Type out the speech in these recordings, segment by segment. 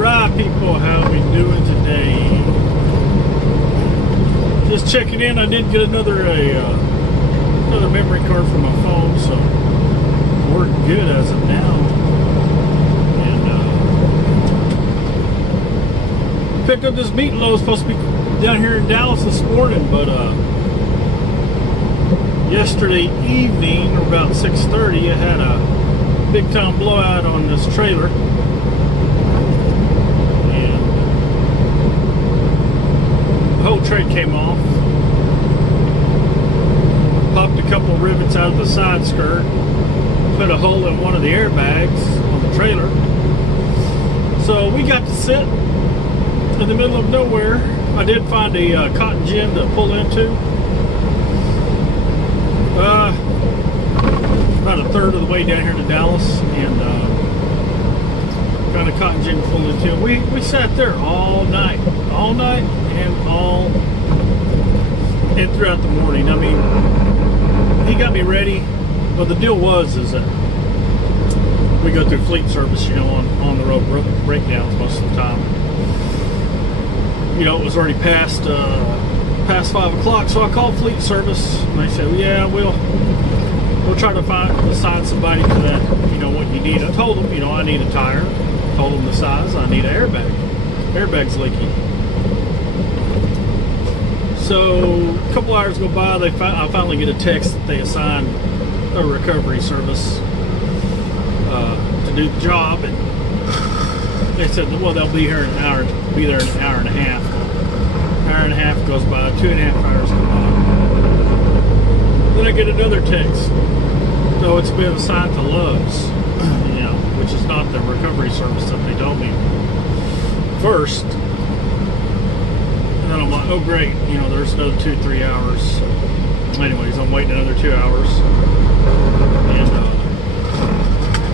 Right, people, how we doing today? Just checking in. I did get another memory card for my phone, so we're good as of now. And picked up this meat load. Supposed to be down here in Dallas this morning, but yesterday evening, or about 6:30, I had a big time blowout on this trailer. The whole tray came off. Popped a couple rivets out of the side skirt. Put a hole in one of the airbags on the trailer. So we got to sit in the middle of nowhere. I did find a cotton gin to pull into. About a third of the way down here to Dallas, and found a cotton gin to pull into. We sat there all night and throughout the morning. I mean, he got me ready. Well, the deal is that we go through fleet service, on the road breakdowns most of the time. It was already past 5 o'clock, so I called fleet service, and they said, yeah, we'll try to assign somebody to that, what you need. I told them, I need a tire. Told them the size. I need an airbag. Airbag's leaky. So a couple hours go by. I finally get a text that they assigned a recovery service to do the job, and they said, well, they'll be here in an hour. Be there in an hour and a half. An hour and a half goes by. 2.5 hours go by. Then I get another text. So it's been assigned to Love's, which is not the recovery service that they told me first. And then I'm like, oh great, there's another 2-3 hours. Anyways, I'm waiting another 2 hours.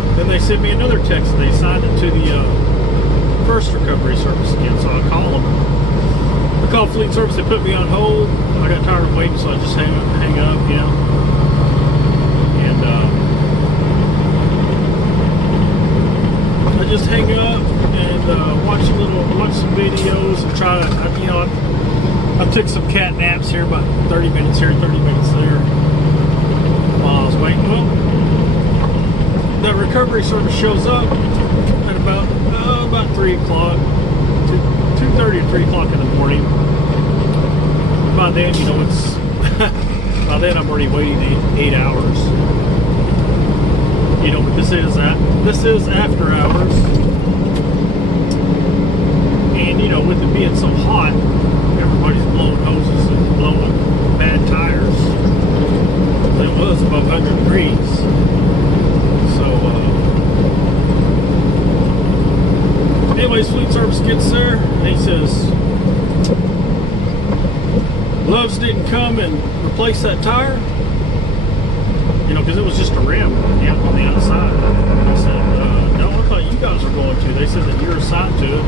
And then they sent me another text. They assigned it to the first recovery service again. So I call them. I called fleet service. They put me on hold. I got tired of waiting, so I just hang up, I just hang up and watch some videos and try to, I took some cat naps here, about 30 minutes here, 30 minutes there, while I was waiting. Well, that recovery service shows up at about 3 o'clock, 2:30 or 3 o'clock in the morning. By then, by then I'm already waiting 8 hours. But this is after hours, and with it being so hot, everybody's blowing hoses and blowing bad tires. It was above 100 degrees, so anyways, fleet service gets there, and he says, Love's didn't come and replace that tire. Because it was just a rim on the outside. I said, no, I thought you guys were going to. They said that you're assigned to it.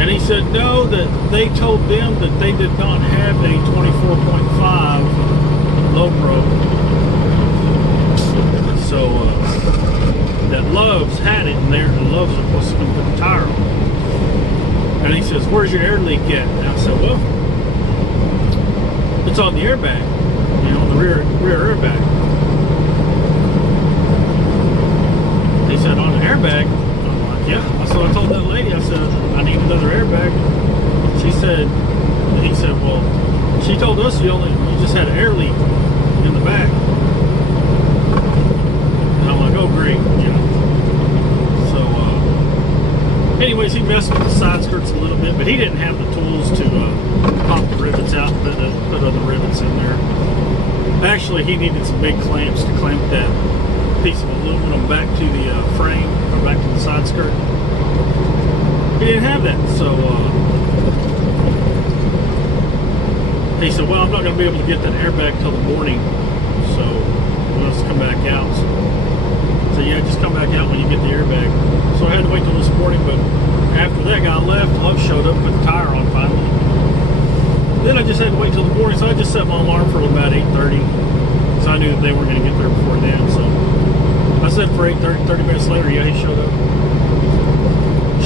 And he said, no, that they told them that they did not have a 24.5 low pro. So, that Love's had it in there, and Love's are supposed to come put the tire on. And he says, where's your air leak at? And I said, well, it's on the airbag. The rear airbag. He said, on the airbag? I'm like, yeah. So I told that lady, I said, I need another airbag. He said, well, she told us you just had an air leak in the back. And I'm like, oh great, So anyways, he messed with the side skirts a little bit, but he didn't have the tools to pop the rivets out and put other rivets in there. Actually, he needed some big clamps to clamp that piece of aluminum back to the frame, or back to the side skirt. He didn't have that, so he said, well, I'm not going to be able to get that airbag till the morning, so let's come back out. So yeah, just come back out when you get the airbag. So I had to wait till this morning, but after that guy left, Love showed up, put the tire on finally. Then I just had to wait till the morning, so I just set my alarm for about 8:30, so I knew that they weren't going to get there before then. So I set for 8:30, 30 minutes later, yeah, he showed up.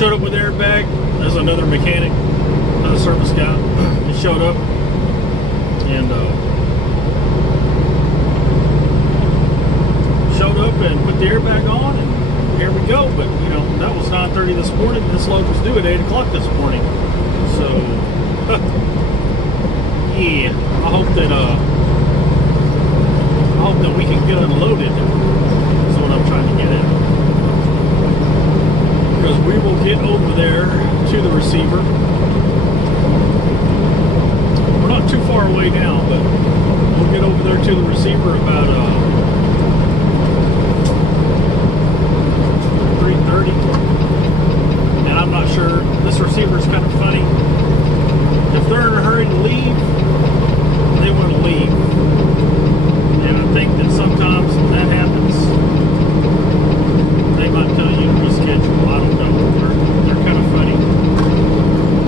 Showed up with airbag. There's another mechanic, another service guy. He showed up and put the airbag on, and here we go. But you know, that was 9:30 this morning. This load was due at 8 o'clock this morning. So yeah, I hope that we can get unloaded. That's what I'm trying to get at. Because we will get over there to the receiver. We're not too far away now, but we'll get over there to the receiver about 3:30. And I'm not sure. This receiver is kind of funny. If they're in a hurry to leave, they want to leave. And I think that sometimes when that happens, they might tell you to reschedule. I don't know. They're kind of funny.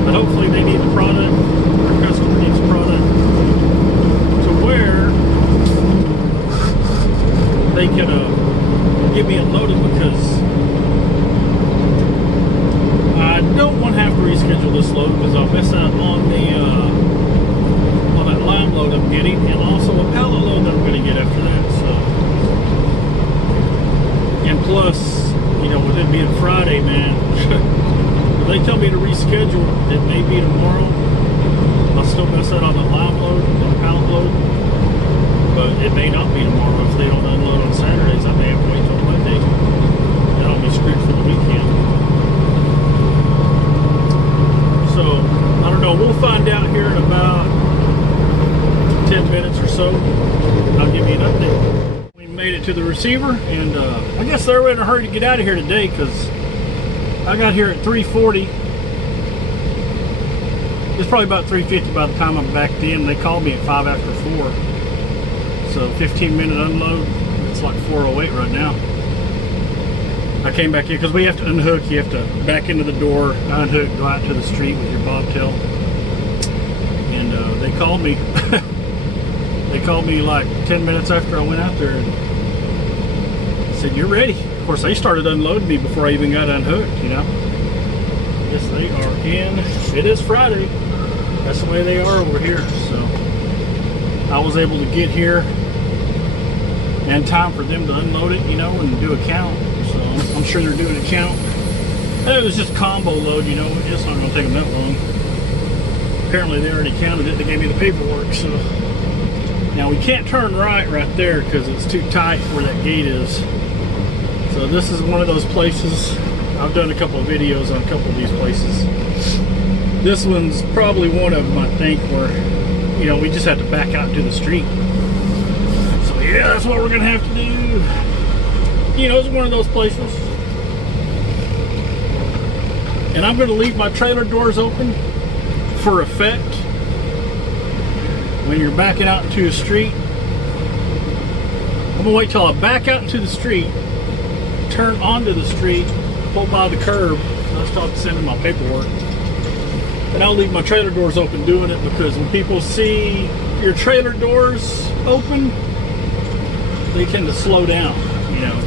But hopefully they need the product. Our customer needs the product to where they can get me unloaded, because I don't want to have to reschedule this load, because I'll miss out on that lime load I'm getting, and also a pallet load that I'm going to get after that. So, and plus, you know, with it being Friday, man, if they tell me to reschedule, it may be tomorrow. I'll still miss out on the lime load and the pallet load, but it may not be tomorrow. If they don't unload on Saturdays, I may have to wait till Monday, and I'll be screwed for the weekend. So, I don't know. We'll find out here in about 10 minutes or so. I'll give you an update. We made it to the receiver, and I guess they were in a hurry to get out of here today, because I got here at 3:40. It's probably about 3:50 by the time I'm back in. They called me at 5 after 4. So 15-minute unload. It's like 4:08 right now. I came back here because we have to unhook. You have to back into the door, unhook, go out to the street with your bobtail. And they called me. They called me like 10 minutes after I went out there and said, "You're ready." Of course, they started unloading me before I even got unhooked, you know. Yes, they are in. It is Friday. That's the way they are over here. So I was able to get here in time for them to unload it, you know, and do a count. So I'm sure they're doing a count. And it was just a combo load, you know. It's not going to take them that long. Apparently they already counted it. They gave me the paperwork. So now we can't turn right there because it's too tight where that gate is. So this is one of those places. I've done a couple of videos on a couple of these places. This one's probably one of them, I think, where, you know, we just have to back out to the street. So yeah, that's what we're gonna have to do. You know, it's one of those places. And I'm gonna leave my trailer doors open for effect. When you're backing out into a street, I'm gonna wait till I back out into the street, turn onto the street, pull by the curb, and I'll start sending my paperwork. And I'll leave my trailer doors open doing it, because when people see your trailer doors open, they tend to slow down, you know.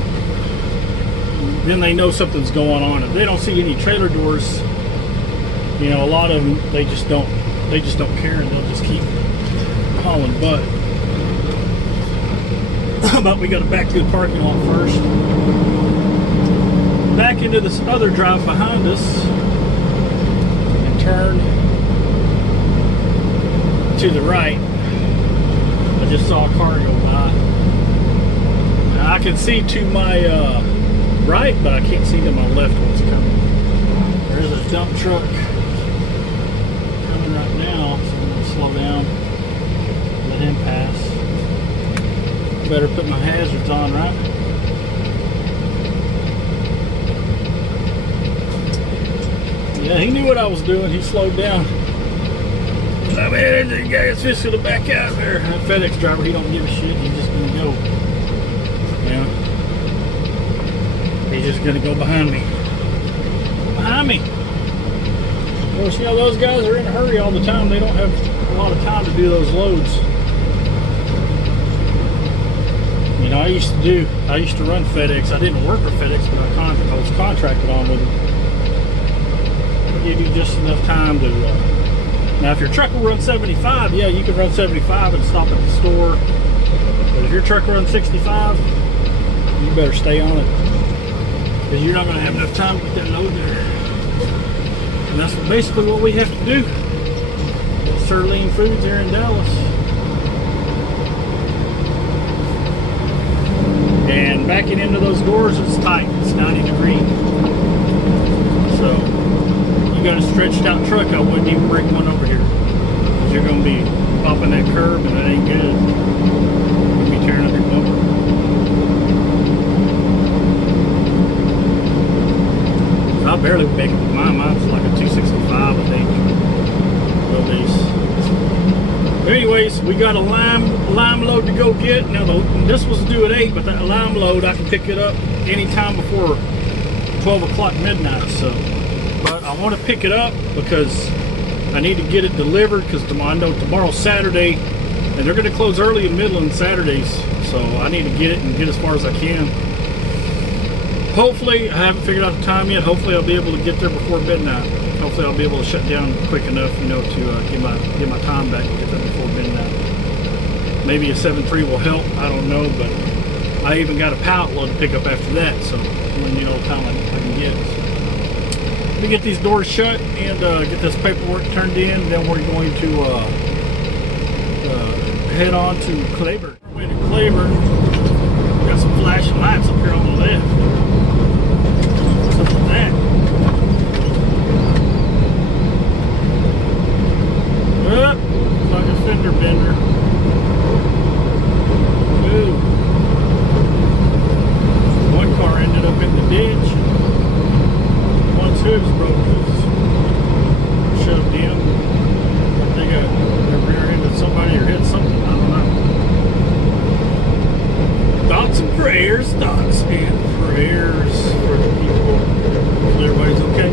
Then they know something's going on. If they don't see any trailer doors, you know, a lot of them, they just don't care, and they'll just keep hauling butt. But we got to back to the parking lot first. Back into this other drive behind us and turn to the right. I just saw a car go by. I can see to my right, but I can't see to my left what's coming. There's a dump truck coming right now, so I'm going to slow down, let him pass. I better put my hazards on, right? Yeah, he knew what I was doing. He slowed down. I mean, the guy's just gonna back out there. That FedEx driver, he don't give a shit. He's just gonna go. Yeah. He's just gonna go behind me. Behind me. Of course, you know, those guys are in a hurry all the time. They don't have a lot of time to do those loads. You know, I used to run FedEx. I didn't work for FedEx, but I was contracted on with them. give you just enough time to. Now, if your truck will run 75, yeah, you can run 75 and stop at the store. But if your truck runs 65, you better stay on it, because you're not going to have enough time to get that load there. And that's basically what we have to do. Sirloin Foods here in Dallas. And backing into those doors, it's tight. It's 90 degrees. So you got a stretched out truck, I wouldn't even bring one over here, because you're going to be popping that curb and it ain't good. You'll be tearing up your bumper. I barely make it with mine. Mine's like a 265, I think. Anyways, we got a lime load to go get. Now, this was due at 8, but that lime load, I can pick it up anytime before 12 o'clock midnight. So, but I want to pick it up because I need to get it delivered, because I know tomorrow's Saturday, and they're going to close early in Midland Saturdays. So I need to get it and get as far as I can. Hopefully, I haven't figured out the time yet. Hopefully, I'll be able to get there before midnight. Hopefully, I'll be able to shut down quick enough, you know, to get my time back and get there before midnight. Maybe a 7.3 will help. I don't know, but I even got a pallet load to pick up after that. So, when you know the time I can get it. So, let me get these doors shut and get this paperwork turned in. Then we're going to head on to Claiborne. Way to Claiborne. Got some flashing lights up here on the left. What's up with that? Like a fender bender. Ooh. One car ended up in the ditch. One's hood's broke, shoved in. They got their rear ended somebody or hit something. I don't know. Thoughts and prayers for the people. Hopefully everybody's okay.